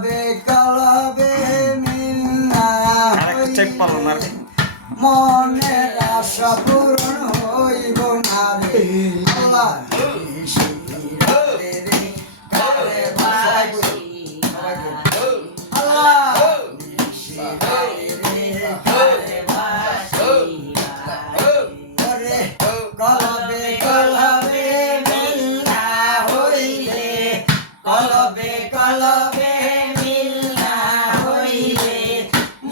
কলবে কলবে মিল না হইলে মনের আশা পূরণ হইব না রে আল্লাহ কলবে কলবে মিল না হইলে কলবে কলবে মিল না হইলে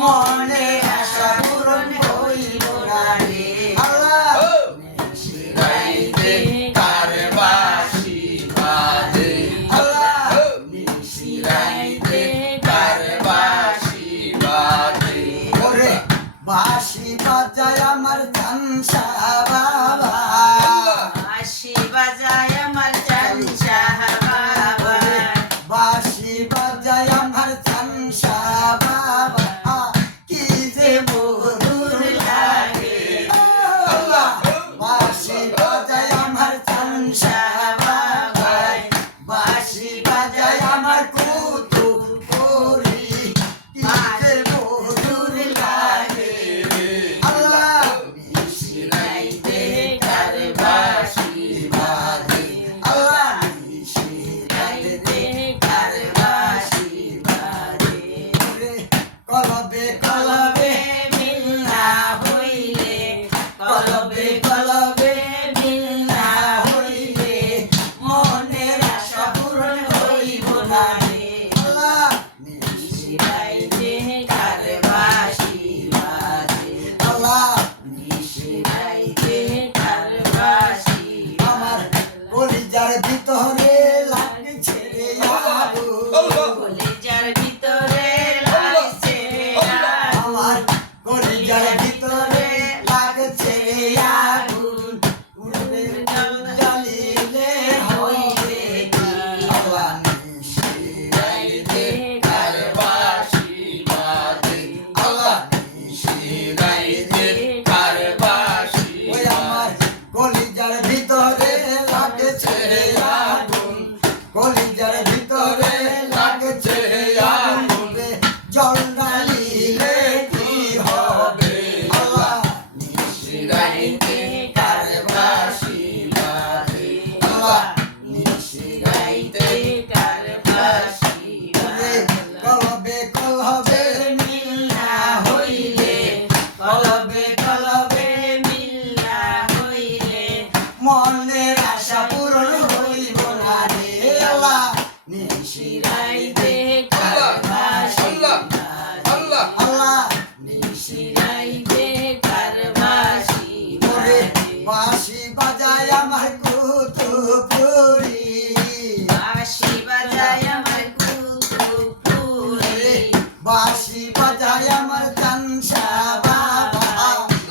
মনে আশা পূরণ হইল না রে আল্লাহ নিশিরাইতে কার বাঁশি বাজে আল্লাহ নিশিরাইতে কার বাঁশি বাজে ওরে বাঁশি বাজায় আমার চানসা বাবা বাঁশি বাজায় আমার চানসা বাবা বাঁশি বাজায় আমার চানসা বাবা কি যে মধুর লাগে আল্লাহ বাঁশি বাজায় আমার চানসা বাবা বাঁশি বাজায় আমার কুতুব করি কি যে মধুর লাগে আল্লাহ নিশিরাইতে কার বাঁশি বাজে আল্লাহ নিশিরাইতে কার বাঁশি বাজে কলবে কলবে মিল না হইলে কলবে কলবে মিল না হইলে মনের আশা পূরণ হইব না রে আল্লাহ নিশিরাইতে কার বাঁশি বাজে আল্লাহ নিশিরাইতে কার বাঁশি আমার কলিজার ভিতরে লাগছে রে আগুন কলিজার ভিতরে লাগছে আমার কলিজার ভিতরে লাগছে রে আগুন উড়বে জ্বালিলে হইবে কি আল্লাহ নিশিরাইতে কার বাঁশি বাজে আল্লাহ নিশিরাইতে কার বাঁশি ওই আমার কলিজার ভিতরে লাগছে রে আগুন কলিজার ভিতরে লাগছে রে আগুন জল ঢালিলে কি হবে আল্লাহ নিশিরাইতে কার বাঁশি বাজে আল্লাহ নিশিরাইতে কার বাঁশি কলবে কলবে মিল না হইলে কলবে কলবে মিল না হইলে মনের আশা পূরণ হইব না রে আল্লাহ নিশিরাইতে কার আল্লাহ বাঁশি আল্লাহ আল্লাহ আল্লাহ নিশিরাইতে কার বাঁশি ওরে বাজে বাঁশি বাজায় আমার কুতুবপুরি বাঁশি বাজায় আমার কুতুবপুরি বাঁশি বাজায় আমার চানসা বাবা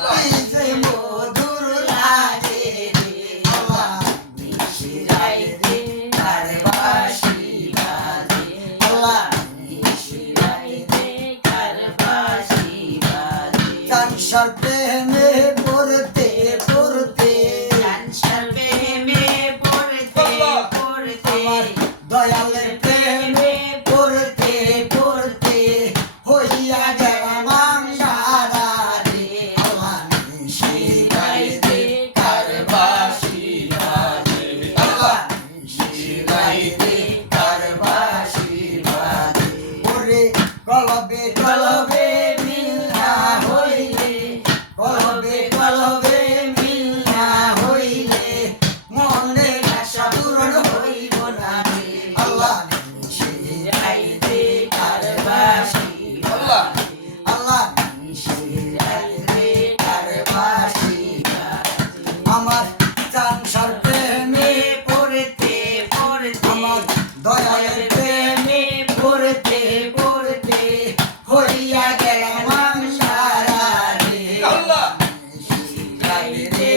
কি যে মধুর লাগে রে আল্লাহ নিশিরাইতে কার বাঁশি বাজে আল্লাহ নিশিরাইতে কার বাঁশি বাজে চানসার প্রেমে পড়তে পড়তে চানসার প্রেমে পড়তে পড়তে আমার দয়ালের প্রেমে পড়তে পড়তে হইয়া গেলাম সারা রে আল্লাহ নিশিরাইতে কার বাঁশি বাজে আল্লাহ নিশিরাইতে কার বাঁশি বাজে ওরে কলবে কলবে মিল না হইলে কলবে কলবে মিল না হইলে মনের আশা পূরণ হইব না রে আল্লাহ নিশিরাইতে কার বাঁশি আল্লাহ আল্লাহ নিশিরাইতে কার বাঁশি বাজে আমার চানসার প্রেমে পড়তে পড়তে আমার দয়ালের প্রেমে পড়তে পড়তে হইয়া গেলাম সারা রে আল্লাহ নিশিরাইতে